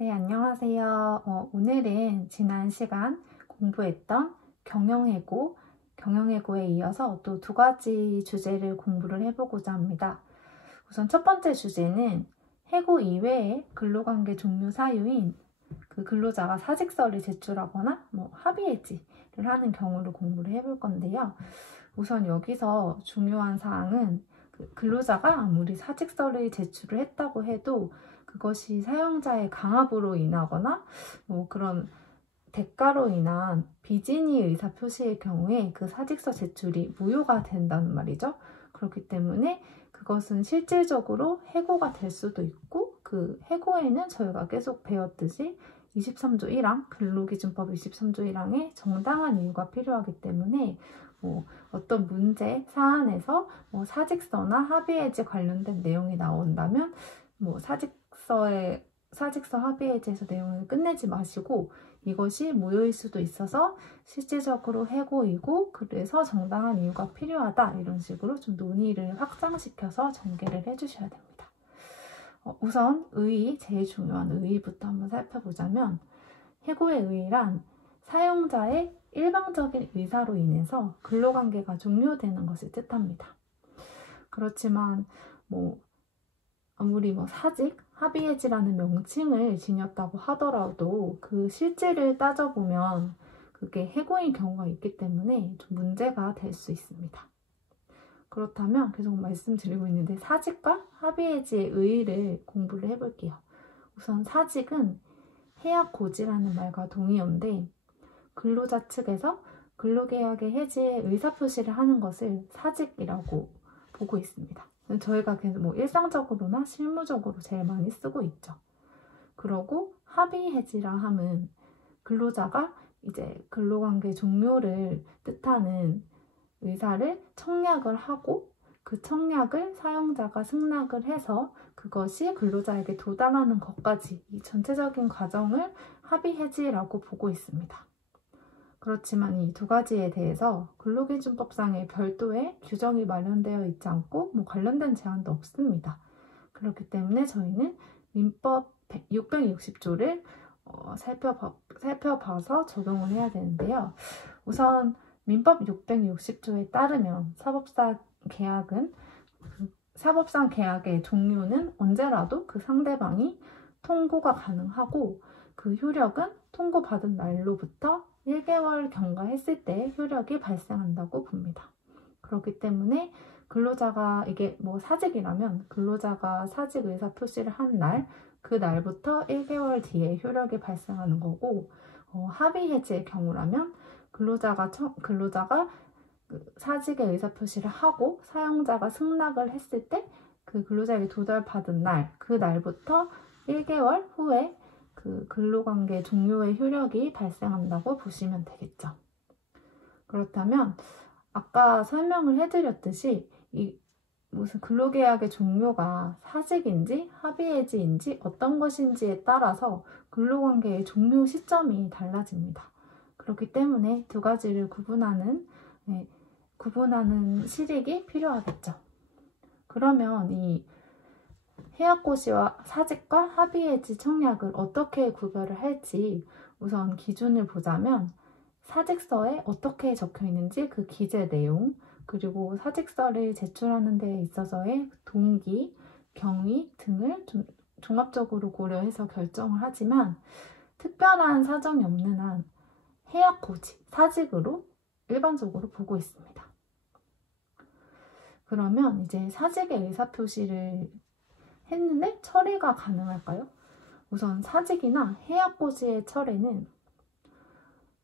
네, 안녕하세요. 오늘은 지난 시간 공부했던 경영해고에 이어서 또 두 가지 주제를 공부를 해보고자 합니다. 우선 첫 번째 주제는 해고 이외의 근로관계 종료 사유인 그 근로자가 사직서를 제출하거나 합의해지를 하는 경우를 공부를 해볼 건데요. 우선 여기서 중요한 사항은 그 근로자가 아무리 사직서를 제출을 했다고 해도 그것이 사용자의 강압으로 인하거나 그런 대가로 인한 비진의 의사 표시의 경우에 그 사직서 제출이 무효가 된다는 말이죠. 그렇기 때문에 그것은 실질적으로 해고가 될 수도 있고, 그 해고에는 저희가 계속 배웠듯이 23조 1항, 근로기준법 23조 1항에 정당한 이유가 필요하기 때문에 어떤 문제 사안에서 사직서나 합의해지 관련된 내용이 나온다면 사직서 합의해지에서 내용을 끝내지 마시고 이것이 무효일 수도 있어서 실질적으로 해고이고 그래서 정당한 이유가 필요하다, 이런 식으로 좀 논의를 확장시켜서 전개를 해주셔야 됩니다. 우선 제일 중요한 의의부터 한번 살펴보자면, 해고의 의의란 사용자의 일방적인 의사로 인해서 근로관계가 종료되는 것을 뜻합니다. 그렇지만 아무리 사직, 합의해지라는 명칭을 지녔다고 하더라도 그 실질을 따져보면 그게 해고인 경우가 있기 때문에 좀 문제가 될 수 있습니다. 그렇다면 계속 말씀드리고 있는데 사직과 합의해지의 의의를 공부를 해볼게요. 우선 사직은 해약고지라는 말과 동의어인데 근로자 측에서 근로계약의 해지에 의사표시를 하는 것을 사직이라고 보고 있습니다. 저희가 계속 일상적으로나 실무적으로 제일 많이 쓰고 있죠. 그러고 합의해지라 함은 근로자가 이제 근로관계 종료를 뜻하는 의사를 청약을 하고 그 청약을 사용자가 승낙을 해서 그것이 근로자에게 도달하는 것까지 이 전체적인 과정을 합의해지라고 보고 있습니다. 그렇지만 이 두 가지에 대해서 근로기준법상의 별도의 규정이 마련되어 있지 않고 관련된 제한도 없습니다. 그렇기 때문에 저희는 민법 660조를 살펴봐서 적용을 해야 되는데요. 우선 민법 660조에 따르면 사법상 계약의 종료는 언제라도 그 상대방이 통고가 가능하고 그 효력은 통고받은 날로부터 1개월 경과했을 때 효력이 발생한다고 봅니다. 그렇기 때문에 근로자가 이게 사직이라면 근로자가 사직 의사 표시를 한 날, 그 날부터 1개월 뒤에 효력이 발생하는 거고, 합의 해지의 경우라면 근로자가 사직의 의사 표시를 하고 사용자가 승낙을 했을 때 그 근로자에게 도달받은 날, 그 날부터 1개월 후에 그 근로관계 종료의 효력이 발생한다고 보시면 되겠죠. 그렇다면 아까 설명을 해드렸듯이 무슨 근로계약의 종료가 사직인지 합의해지인지 어떤 것인지에 따라서 근로관계의 종료 시점이 달라집니다. 그렇기 때문에 두 가지를 구분하는 실익이 필요하겠죠. 그러면 이 해약고시와 사직과 합의해지 청약을 어떻게 구별을 할지 우선 기준을 보자면, 사직서에 어떻게 적혀 있는지 그 기재 내용, 그리고 사직서를 제출하는 데 있어서의 동기, 경위 등을 좀 종합적으로 고려해서 결정을 하지만, 특별한 사정이 없는 한 해약고지, 사직으로 일반적으로 보고 있습니다. 그러면 이제 사직의 의사표시를 했는데 처리가 가능할까요? 우선 사직이나 해약고지의 철회는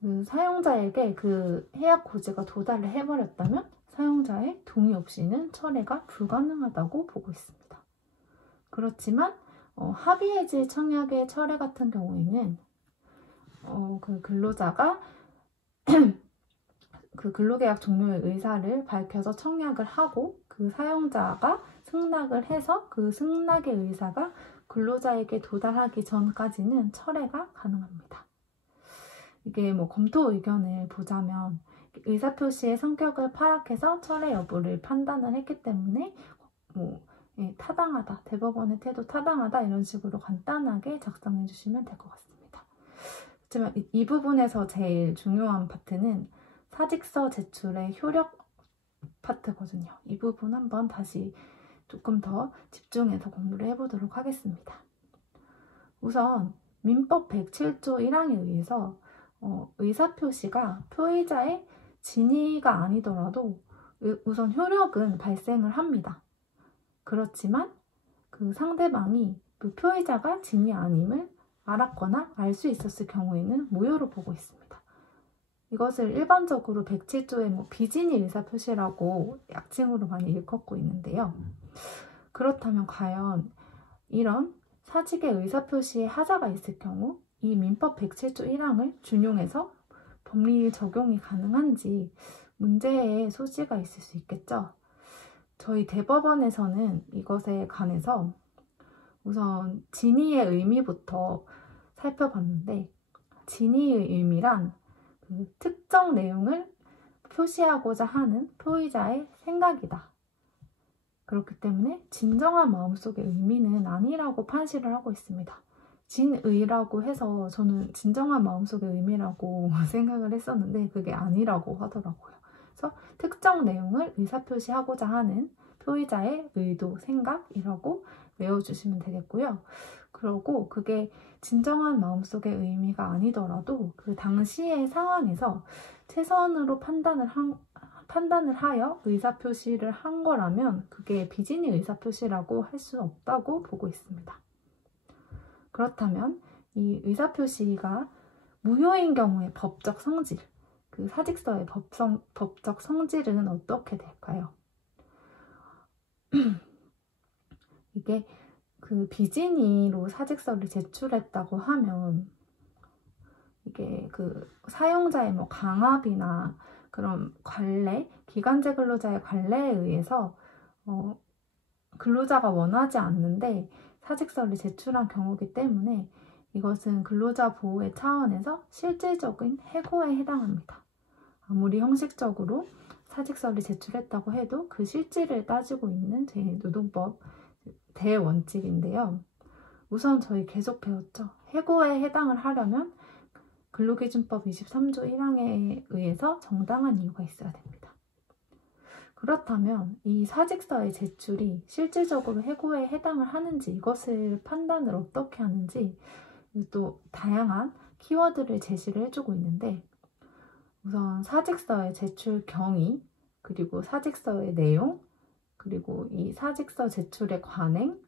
그 사용자에게 그 해약고지가 도달을 해버렸다면 사용자의 동의 없이는 철회가 불가능하다고 보고 있습니다. 그렇지만 합의해지 청약의 철회 같은 경우에는 그 근로자가 그 근로계약 종료의 의사를 밝혀서 청약을 하고 그 사용자가 승낙을 해서 그 승낙의 의사가 근로자에게 도달하기 전까지는 철회가 가능합니다. 이게 검토 의견을 보자면 의사표시의 성격을 파악해서 철회 여부를 판단을 했기 때문에 타당하다, 대법원의 태도 타당하다 이런 식으로 간단하게 작성해 주시면 될 것 같습니다. 하지만 이 부분에서 제일 중요한 파트는 사직서 제출의 효력 파트거든요. 이 부분 한번 다시 조금 더 집중해서 공부를 해보도록 하겠습니다. 우선 민법 107조 1항에 의해서 의사표시가 표의자의 진위가 아니더라도 우선 효력은 발생을 합니다. 그렇지만 그 상대방이 그 표의자가 진위 아님을 알았거나 알 수 있었을 경우에는 무효로 보고 있습니다. 이것을 일반적으로 107조의 비진위 의사표시라고 약칭으로 많이 일컫고 있는데요. 그렇다면 과연 이런 사직의 의사표시에 하자가 있을 경우 이 민법 107조 1항을 준용해서 법리 적용이 가능한지 문제의 소지가 있을 수 있겠죠. 저희 대법원에서는 이것에 관해서 우선 진위의 의미부터 살펴봤는데, 진위의 의미란 그 특정 내용을 표시하고자 하는 표의자의 생각이다. 그렇기 때문에 진정한 마음속의 의미는 아니라고 판시를 하고 있습니다. 진의라고 해서 저는 진정한 마음속의 의미라고 생각을 했었는데 그게 아니라고 하더라고요. 그래서 특정 내용을 의사표시하고자 하는 표의자의 의도, 생각이라고 외워주시면 되겠고요. 그리고 그게 진정한 마음속의 의미가 아니더라도 그 당시의 상황에서 최선으로 판단을 하여 의사표시를 한 거라면 그게 비진위 의사표시라고 할 수 없다고 보고 있습니다. 그렇다면 이 의사표시가 무효인 경우의 법적 성질, 그 사직서의 법적 성질은 어떻게 될까요? 이게 그 비진위로 사직서를 제출했다고 하면 이게 그 사용자의 강압이나 그런 관례, 기간제 근로자의 관례에 의해서 근로자가 원하지 않는데 사직서를 제출한 경우이기 때문에 이것은 근로자 보호의 차원에서 실질적인 해고에 해당합니다. 아무리 형식적으로 사직서를 제출했다고 해도 그 실질을 따지고 있는 제2노동법 대원칙인데요. 우선 저희 계속 배웠죠. 해고에 해당을 하려면 근로기준법 23조 1항에 의해서 정당한 이유가 있어야 됩니다. 그렇다면 이 사직서의 제출이 실질적으로 해고에 해당을 하는지 이것을 판단을 어떻게 하는지 또 다양한 키워드를 제시를 해주고 있는데, 우선 사직서의 제출 경위, 그리고 사직서의 내용, 그리고 이 사직서 제출의 관행,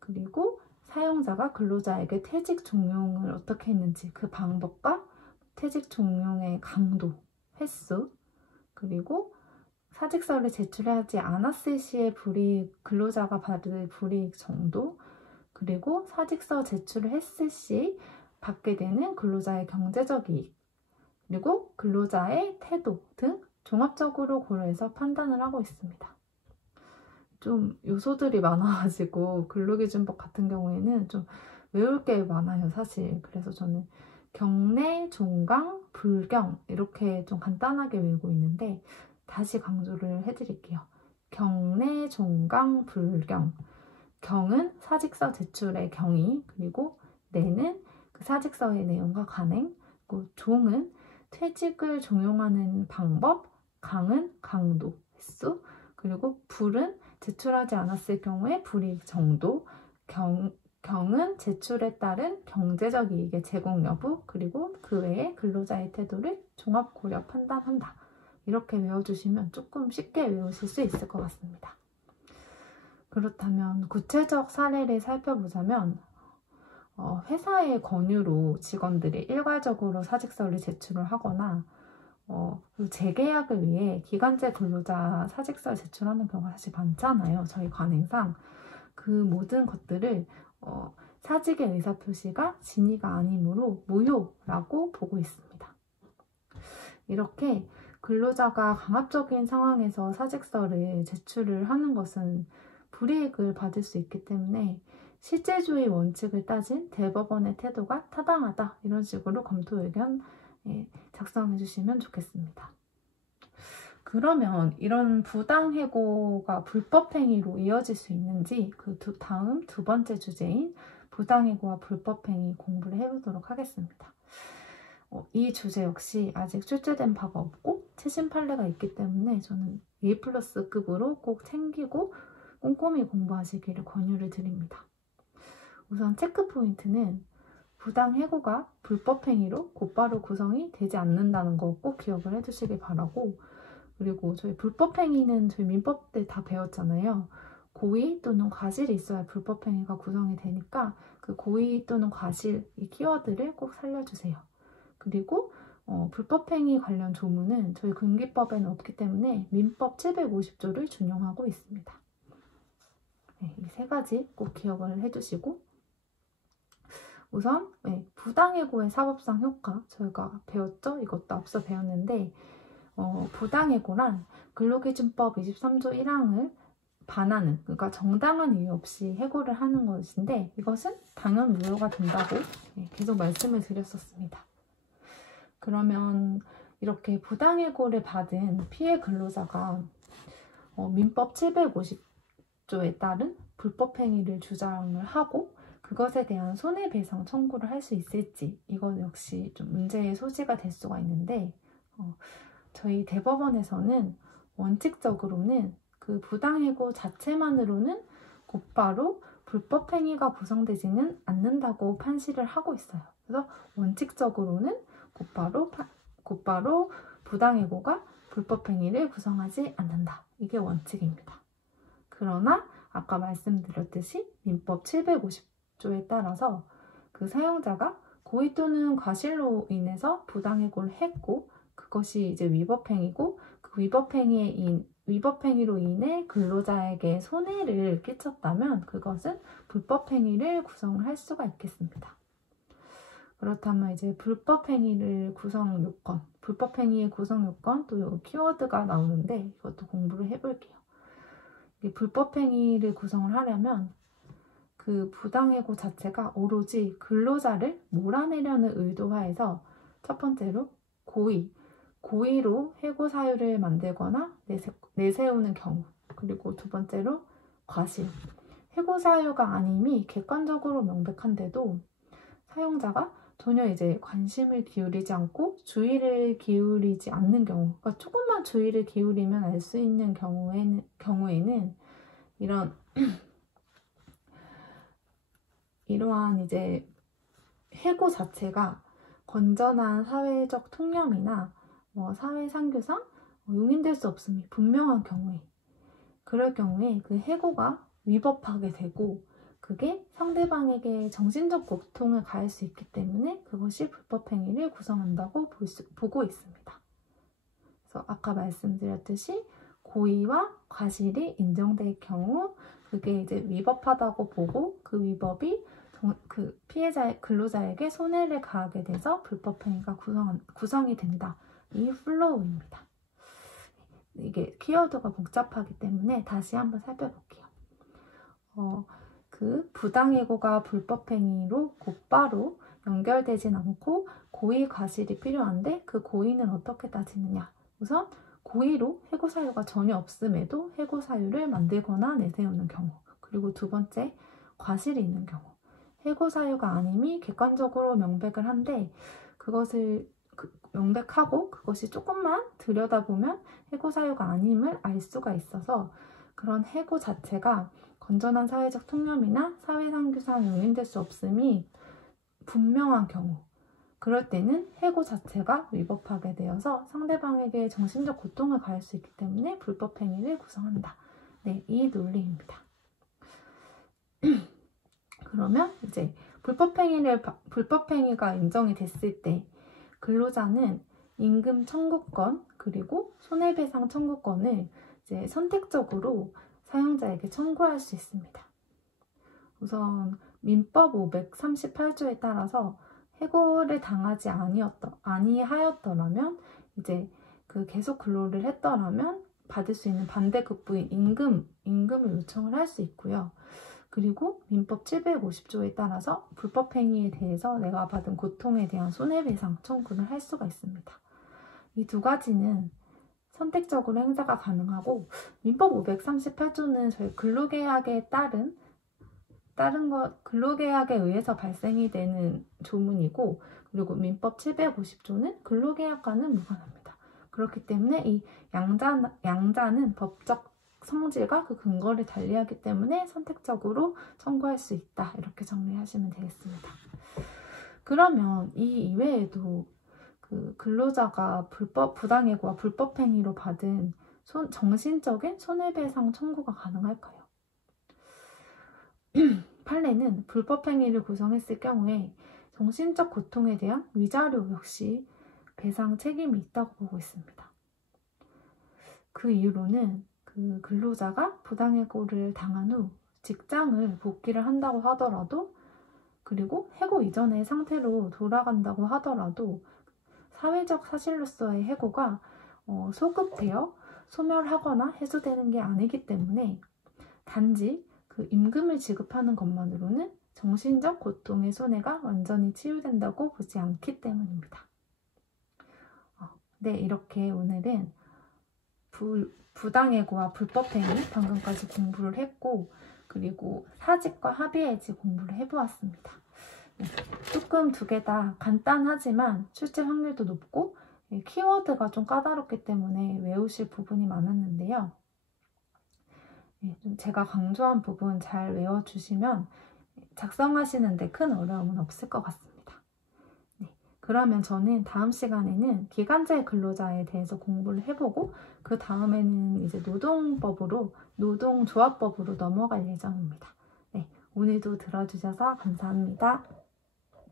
그리고 사용자가 근로자에게 퇴직 종용을 어떻게 했는지 그 방법과 퇴직 종용의 강도, 횟수, 그리고 사직서를 제출하지 않았을 시의 근로자가 받을 불이익 정도, 그리고 사직서 제출을 했을 시 받게 되는 근로자의 경제적 이익, 그리고 근로자의 태도 등 종합적으로 고려해서 판단을 하고 있습니다. 좀 요소들이 많아가지고 근로기준법 같은 경우에는 좀 외울 게 많아요, 사실. 그래서 저는 경내, 종강, 불경 이렇게 좀 간단하게 외우고 있는데 다시 강조를 해드릴게요. 경내, 종강, 불경. 경은 사직서 제출의 경위, 그리고 내는 그 사직서의 내용과 관행, 그리고 종은 퇴직을 종용하는 방법, 강은 강도, 횟수, 그리고 불은 제출하지 않았을 경우에 불이익 정도, 경은 제출에 따른 경제적 이익의 제공 여부, 그리고 그 외에 근로자의 태도를 종합 고려 판단한다. 이렇게 외워주시면 조금 쉽게 외우실 수 있을 것 같습니다. 그렇다면 구체적 사례를 살펴보자면 회사의 권유로 직원들이 일괄적으로 사직서를 제출을 하거나 재계약을 위해 기간제 근로자 사직서를 제출하는 경우가 사실 많잖아요. 저희 관행상. 그 모든 것들을 사직의 의사표시가 진위가 아니므로 무효라고 보고 있습니다. 이렇게 근로자가 강압적인 상황에서 사직서를 제출을 하는 것은 불이익을 받을 수 있기 때문에 실제주의 원칙을 따진 대법원의 태도가 타당하다, 이런 식으로 검토 의견 작성해 주시면 좋겠습니다. 그러면 이런 부당해고가 불법행위로 이어질 수 있는지 다음 두 번째 주제인 부당해고와 불법행위 공부를 해보도록 하겠습니다. 이 주제 역시 아직 출제된 바가 없고 최신 판례가 있기 때문에 저는 A+급으로 꼭 챙기고 꼼꼼히 공부하시기를 권유를 드립니다. 우선 체크 포인트는 부당해고가 불법행위로 곧바로 구성이 되지 않는다는 거 꼭 기억을 해두시길 바라고, 그리고 저희 불법행위는 저희 민법 때 다 배웠잖아요. 고의 또는 과실이 있어야 불법행위가 구성이 되니까 그 고의 또는 과실 이 키워드를 꼭 살려주세요. 그리고 불법행위 관련 조문은 저희 군기법에는 없기 때문에 민법 750조를 준용하고 있습니다. 네, 이 세 가지 꼭 기억을 해주시고, 우선 부당해고의 사법상 효과 저희가 배웠죠? 이것도 앞서 배웠는데 부당해고란 근로기준법 23조 1항을 반하는, 그러니까 정당한 이유 없이 해고를 하는 것인데 이것은 당연 무효가 된다고 계속 말씀을 드렸었습니다. 그러면 이렇게 부당해고를 받은 피해 근로자가 민법 750조에 따른 불법행위를 주장을 하고 그것에 대한 손해배상 청구를 할 수 있을지, 이건 역시 좀 문제의 소지가 될 수가 있는데 저희 대법원에서는 원칙적으로는 그 부당해고 자체만으로는 곧바로 불법행위가 구성되지는 않는다고 판시를 하고 있어요. 그래서 원칙적으로는 곧바로 부당해고가 불법행위를 구성하지 않는다. 이게 원칙입니다. 그러나 아까 말씀드렸듯이 민법 750조에 따라서 그 사용자가 고의 또는 과실로 인해서 부당해고를 했고 그것이 이제 위법행위고 그 위법행위로 인해 근로자에게 손해를 끼쳤다면 그것은 불법행위를 구성을 할 수가 있겠습니다. 그렇다면 이제 불법행위의 구성 요건 또 키워드가 나오는데 이것도 공부를 해볼게요. 불법행위를 구성을 하려면 그 부당해고 자체가 오로지 근로자를 몰아내려는 의도하에서 첫 번째로 고의로 해고 사유를 만들거나 내세우는 경우, 그리고 두 번째로 과실, 해고 사유가 아님이 객관적으로 명백한데도 사용자가 전혀 이제 관심을 기울이지 않고 주의를 기울이지 않는 경우, 그러니까 조금만 주의를 기울이면 알 수 있는 경우에는 이러한 이제 해고 자체가 건전한 사회적 통념이나 사회 상규상 용인될 수 없음이 분명한 경우에, 그럴 경우에 그 해고가 위법하게 되고 그게 상대방에게 정신적 고통을 가할 수 있기 때문에 그것이 불법행위를 구성한다고 보고 있습니다. 그래서 아까 말씀드렸듯이 고의와 과실이 인정될 경우 그게 이제 위법하다고 보고 그 위법이 그 근로자에게 손해를 가하게 돼서 불법행위가 구성이 된다. 이 플로우입니다. 이게 키워드가 복잡하기 때문에 다시 한번 살펴볼게요. 그 부당해고가 불법행위로 곧바로 연결되진 않고 고의 과실이 필요한데 그 고의는 어떻게 따지느냐. 우선 고의로 해고 사유가 전혀 없음에도 해고 사유를 만들거나 내세우는 경우, 그리고 두 번째 과실이 있는 경우, 해고 사유가 아님이 객관적으로 명백을 한데 그것을 명백하고 그것이 조금만 들여다보면 해고 사유가 아님을 알 수가 있어서 그런 해고 자체가 건전한 사회적 통념이나 사회상규상 용인될 수 없음이 분명한 경우, 그럴 때는 해고 자체가 위법하게 되어서 상대방에게 정신적 고통을 가할 수 있기 때문에 불법행위를 구성한다. 네, 이 논리입니다. 그러면 이제 불법행위가 인정이 됐을 때 근로자는 임금 청구권 그리고 손해배상 청구권을 이제 선택적으로 사용자에게 청구할 수 있습니다. 우선 민법 538조에 따라서 해고를 당하지 아니하였더라면 이제 그 계속 근로를 했더라면 받을 수 있는 반대급부인 임금을 요청을 할 수 있고요. 그리고 민법 750조에 따라서 불법행위에 대해서 내가 받은 고통에 대한 손해배상 청구를 할 수가 있습니다. 이 두 가지는 선택적으로 행사가 가능하고, 민법 538조는 저희 근로계약에 근로계약에 의해서 발생이 되는 조문이고, 그리고 민법 750조는 근로계약과는 무관합니다. 그렇기 때문에 이 양자는 법적 성질과 그 근거를 달리하기 때문에 선택적으로 청구할 수 있다. 이렇게 정리하시면 되겠습니다. 그러면 이 이외에도 그 근로자가 부당해고와 불법행위로 받은 정신적인 손해배상 청구가 가능할까요? 판례는 불법행위를 구성했을 경우에 정신적 고통에 대한 위자료 역시 배상 책임이 있다고 보고 있습니다. 그 이유로는 그 근로자가 부당해고를 당한 후 직장을 복귀를 한다고 하더라도, 그리고 해고 이전의 상태로 돌아간다고 하더라도 사회적 사실로서의 해고가 소급되어 소멸하거나 해소되는 게 아니기 때문에 단지 그 임금을 지급하는 것만으로는 정신적 고통의 손해가 완전히 치유된다고 보지 않기 때문입니다. 네, 이렇게 오늘은 부당해고와 불법행위 방금까지 공부를 했고, 그리고 사직과 합의해지 공부를 해보았습니다. 네, 조금 두 개 다 간단하지만 출제 확률도 높고 키워드가 좀 까다롭기 때문에 외우실 부분이 많았는데요. 좀 제가 강조한 부분 잘 외워주시면 작성하시는데 큰 어려움은 없을 것 같습니다. 네, 그러면 저는 다음 시간에는 기간제 근로자에 대해서 공부를 해보고, 그 다음에는 이제 노동조합법으로 넘어갈 예정입니다. 네, 오늘도 들어주셔서 감사합니다.